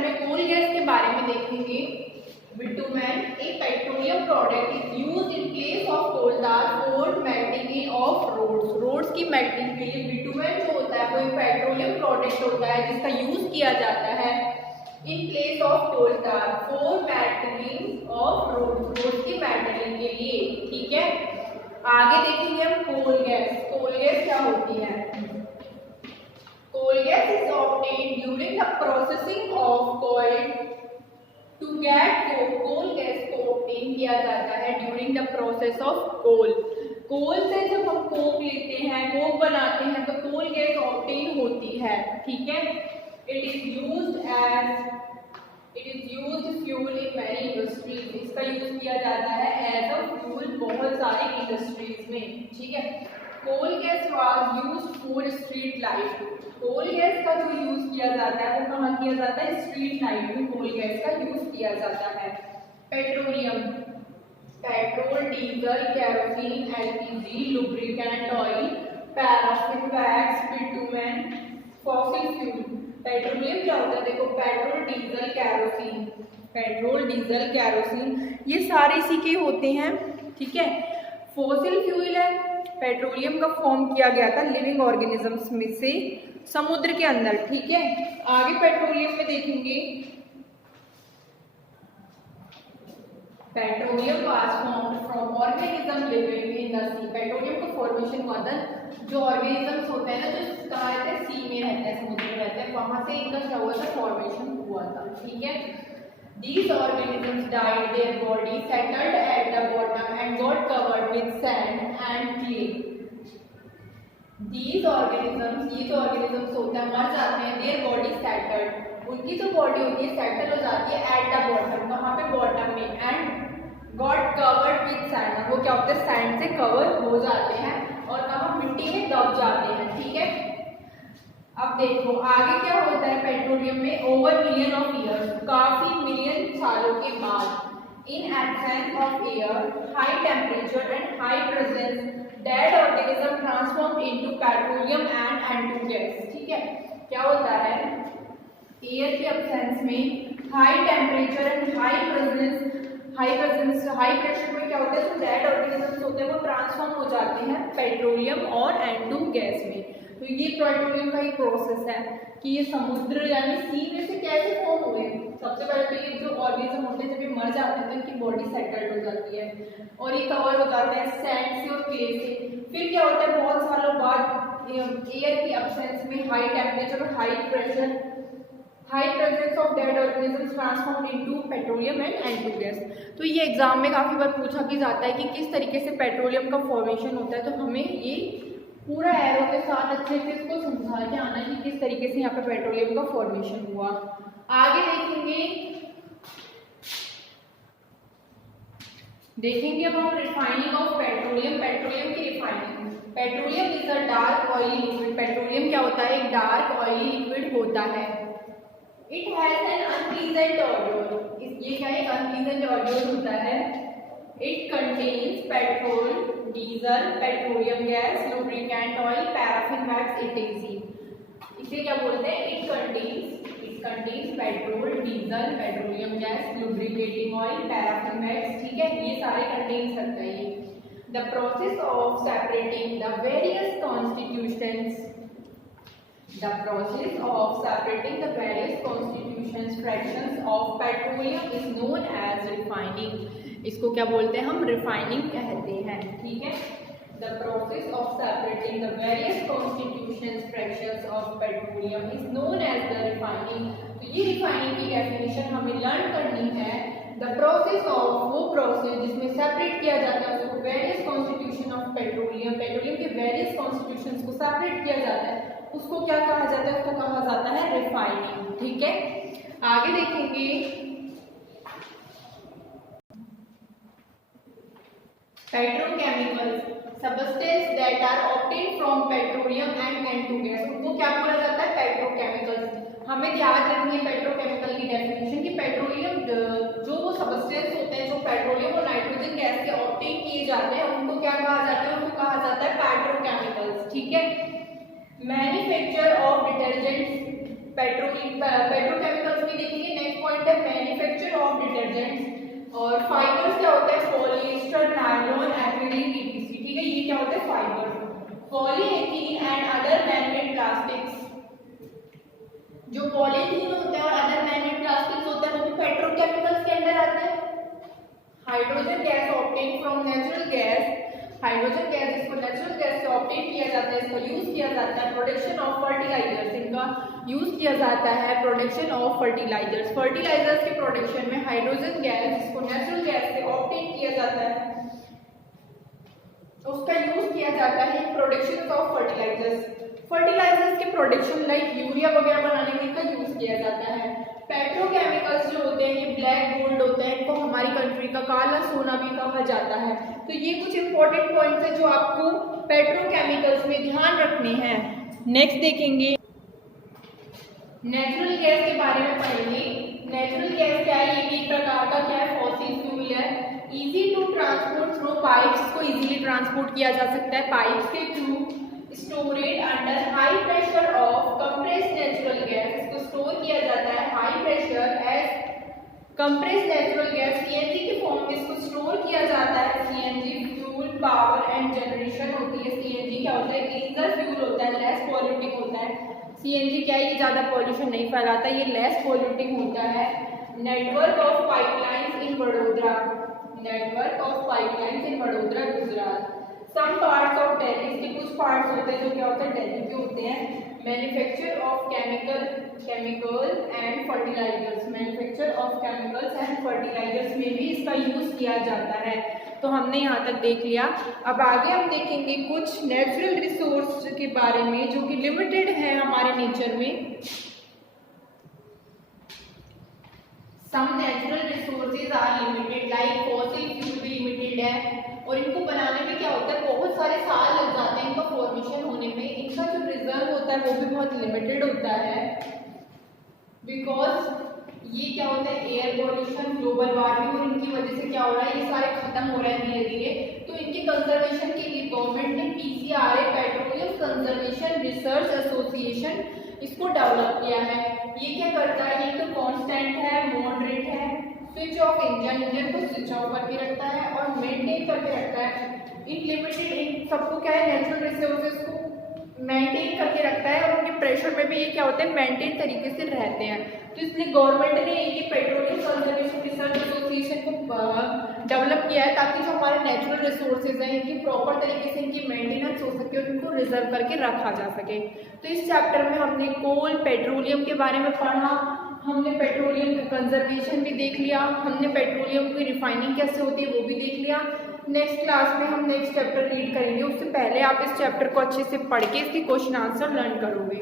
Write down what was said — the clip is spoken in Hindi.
चैप्टर में कोल गैस के बारे में देखेंगे। Bitumen a petroleum product is used in place of coal tar for melting of roads. Roads की मेल्टिंग के लिए बिटुमेन जो होता है वो एक पेट्रोलियम प्रोडक्ट होता है जिसका यूज किया जाता है in place of coal tar for melting of roads, roads की मेल्टिंग के लिए। ठीक है, आगे देखेंगे हम कोल गैस। कोल गैस क्या होती है? Coal gas is obtained during the processing of coal to get coal. Coal gas को obtain किया जाता है during the process of coal. कोल से जब हम कोक लेते हैं, कोक बनाते हैं तो कोल गैस obtain होती है। ठीक है, it is used fuel in many industries. इसका यूज किया जाता है एज अ फ्यूल बहुत सारी इंडस्ट्रीज में। ठीक है, coal gas was used for street light. Coal gas का जो यूज किया जाता है वो कहाँ किया जाता है? स्ट्रीट लाइट में कोल गैस का यूज किया जाता है। Petroleum, petrol, diesel, kerosene, LPG, lubricant oil, paraffin wax, bitumen, fossil fuel. Petroleum क्या होता है? देखो, petrol, diesel, kerosene, petrol, diesel, kerosene ये सारे इसी के होते हैं। ठीक है, फॉसिल फ्यूल है, पेट्रोलियम का फॉर्म किया गया था लिविंग ऑर्गेनिजम्स में से समुद्र के अंदर। ठीक है, आगे पेट्रोलियम में देखेंगे। Petroleum was formed from organism living in the sea. Petroleum का फॉर्मेशन हुआ था जो ऑर्गेनिजम्स होते हैं ना, जो कहाँ रहते हैं? सी में रहते हैं, समुद्र में रहते हैं, वहां से इनका क्या हुआ था? फॉर्मेशन हुआ था। ठीक है, these organisms died, their body settled at the bottom and got covered with sand and clay. These organisms, ये जो organisms होते हैं मर जाते हैं, their body settled, उनकी जो बॉडी होती है सेटल हो जाती है at the bottom, कहाँ पे? बॉटम में, and got covered with sand, वो क्या होते हैं? सैंड से कवर हो जाते हैं और कहाँ? मिट्टी में दब जाते हैं। ठीक है, अब देखो आगे क्या होता है पेट्रोलियम में। ओवर मिलियन ऑफ ईयर्स, काफी मिलियन सालों के बाद, in absence of air, high temperature and high presence, dead organism transform into petroleum and N2 gas. ठीक है, क्या होता है? एयर के एब्सेंस में high temperature and high pressure में क्या होता है? जो डेड ऑर्गेनिजम्स होते हैं वो ट्रांसफॉर्म हो जाते हैं पेट्रोलियम और N2 गैस में। तो ये पेट्रोलियम का एक प्रोसेस है कि ये समुद्र यानी सी में से कैसे फॉर्म हुए। सबसे पहले तो ये जो ऑर्गेनिज्म होते हैं जब ये मर जाते हैं तो इनकी बॉडी सेटल्ड हो जाती है और ये कवर हो जाते हैं सैंड से और क्ले से। फिर क्या होता है? बहुत सालों बाद एयर की एब्सेंस में हाई टेम्परेचर और high presence of dead organisms transform into petroleum and N2 gas. तो ये एग्जाम में काफी बार पूछा भी जाता है कि किस तरीके से पेट्रोलियम का फॉर्मेशन होता है, तो हमें ये पूरा एरो के साथ अच्छे से इसको समझा के आना कि किस तरीके से यहाँ पे पेट्रोलियम का फॉर्मेशन हुआ। आगे देखेंगे अब हम रिफाइनिंग ऑफ पेट्रोलियम। पेट्रोलियम की refining. Petroleum is a dark oily liquid. Petroleum क्या होता है? एक डार्क ऑयली लिक्विड होता है। It has an unpleasant audio. ये क्या एक अनप्लीजेंट ऑडियो होता है। It contains petrol, diesel, petroleum gas, lubricant oil, paraffin wax, etc. इसे क्या बोलते हैं? It contains petrol, diesel, petroleum gas, lubricating oil, paraffin wax. ठीक है, ये सारे कंटेन करता है ये। The process of separating the various constitutions fractions of petroleum is known as refining. इसको क्या बोलते हैं? हम रिफाइनिंग कहते हैं। ठीक है, the process of separating the various constitutions fractions of petroleum is known as the refining. तो ये रिफाइनिंग की डेफिनेशन हमें लर्न करनी है। द प्रोसेस ऑफ, वो प्रोसेस जिसमें सेपरेट किया जाता है उसको various constitution of petroleum, petroleum के वेरियस कॉन्स्टिट्यूशंस को सेपरेट किया जाता है, उसको क्या कहा जाता है? उसको कहा जाता है रिफाइनिंग। ठीक है, आगे देखेंगे petrochemicals, substance that are obtained from petroleum and N2 gas. उनको क्या बोला जाता है? पेट्रोकेमिकल्स। हमें याद रखनी है पेट्रोकेमिकल की डेफिनेशन कि पेट्रोलियम जो वो सबस्टेंस होते हैं जो पेट्रोलियम और नाइट्रोजन गैस से ऑब्टेन किए जाते हैं उनको क्या कहा जाता है? उनको कहा जाता है पेट्रोकेमिकल्स। ठीक है, मैन्युफैक्चर ऑफ डिटर्जेंट्स। पेट्रोकेमिकल्स में देखेंगे। नेक्स्ट पॉइंट है मैन्युफैक्चर ऑफ डिटर्जेंट्स। और फाइबर्स क्या होता है, पॉलिएस्टर, नायलॉन, एक्रिलिक, ईपीसी। ठीक है, ये क्या होता है fibres. Polyethene and other manmade plastics, जो पॉलीथीन होता है और अदर मैनमेड प्लास्टिक्स होता है वो भी पेट्रोकेमिकल्स के अंडर आता है। Hydrogen gas obtain from natural gas, hydrogen gas इसको नेचुरल गैस से ऑब्टेन किया जाता है, इसका यूज किया जाता है प्रोडक्शन ऑफ फर्टिलाइजर्स, इनका यूज किया जाता है प्रोडक्शन ऑफ फर्टिलाइजर्स। फर्टिलाइजर्स के प्रोडक्शन में हाइड्रोजन गैस इसको नेचुरल गैस से ऑब्टेन किया जाता है, उसका यूज किया जाता है प्रोडक्शन ऑफ फर्टिलाइजर्स। फर्टिलाइजर्स के प्रोडक्शन लाइक यूरिया वगैरह बनाने में इनका यूज किया जाता है। पेट्रोकेमिकल्स जो होते हैं ये ब्लैक गोल्ड होते हैं, इनको हमारी कंट्री का काला सोना भी कहा जाता है। तो ये कुछ इंपॉर्टेंट पॉइंट्स हैं जो आपको पेट्रोकेमिकल्स में ध्यान रखने हैं। नेक्स्ट देखेंगे नेचुरल गैस के बारे में पढ़ेंगे। नेचुरल गैस क्या है, ये भी एक प्रकार का क्या है फॉसिल फ्यूल है। Easy to transport through pipes, को इजीली ट्रांसपोर्ट किया जा सकता है पाइप्स के through. Stored under high pressure of compressed natural gas, इसको स्टोर किया जाता है high pressure as compressed natural gas, CNG के फॉर्म में इसको स्टोर किया जाता है। CNG fuel power and generation होती है। सीएनजी क्या होता है, क्लीनर फ्यूल होता है, लेस पॉल्यूटिंग होता है। सीएनजी क्या है, ये ज्यादा पॉल्यूशन नहीं फैलाता, ये लेस पॉल्यूटिंग होता है। Network of pipelines in Vadodara, network of pipelines in Vadodara Gujarat. Some parts of Delhi, इसके कुछ पार्ट्स होते हैं जो क्या होता है दिल्ली के होते हैं। Manufacture of chemical and fertilizers, manufacture of chemicals and fertilizers में भी इसका यूज किया जाता है। तो हमने यहाँ तक देख लिया। अब आगे हम देखेंगे कुछ नेचुरल रिसोर्स के बारे में जो कि लिमिटेड है हमारे नेचर में। Some natural resources are limited, like fossil fuel भी लिमिटेड है और इनको बनाने में क्या होता है बहुत सारे साल लग जाते हैं इनका फॉर्मेशन होने में। इनका जो रिजर्व होता है वो भी बहुत लिमिटेड होता है, बिकॉज ये क्या होता है एयर पॉल्यूशन, ग्लोबल वार्मिंग और इनकी वजह से क्या हो रहा है ये सारे खत्म हो रहे हैं धीरे धीरे। तो इनके कंजर्वेशन के लिए गवर्नमेंट ने PCRA, petroleum conservation research association, इसको डेवलप किया है। ये क्या करता है, ये तो कांस्टेंट है, मॉडरेट है, स्विच ऑफ इंजन को स्विच ऑफ करके रखता है और मेंटेन करके रखता है। इन लिमिटेड इन सबको क्या है नेचुरल रिसोर्सेज को मेंटेन करके रखता है और उनके प्रेशर में भी ये क्या होते हैं मेंटेन तरीके से रहते हैं। तो इसलिए गवर्नमेंट ने ये पेट्रोलियम कंजर्वेशन रिसर्च एसोसिएशन को डेवलप किया है ताकि जो हमारे नेचुरल रिसोर्सेज हैं इनकी प्रॉपर तरीके से इनकी मेंटेनेंस हो सके और इनको रिजर्व करके रखा जा सके। तो इस चैप्टर में हमने कोल, पेट्रोलियम के बारे में पढ़ा, हमने पेट्रोलियम का कंजर्वेशन भी देख लिया, हमने पेट्रोलियम की रिफाइनिंग कैसे होती है वो भी देख लिया। नेक्स्ट क्लास में हम नेक्स्ट चैप्टर रीड करेंगे, उससे पहले आप इस चैप्टर को अच्छे से पढ़ के इसके क्वेश्चन आंसर लर्न करोगे।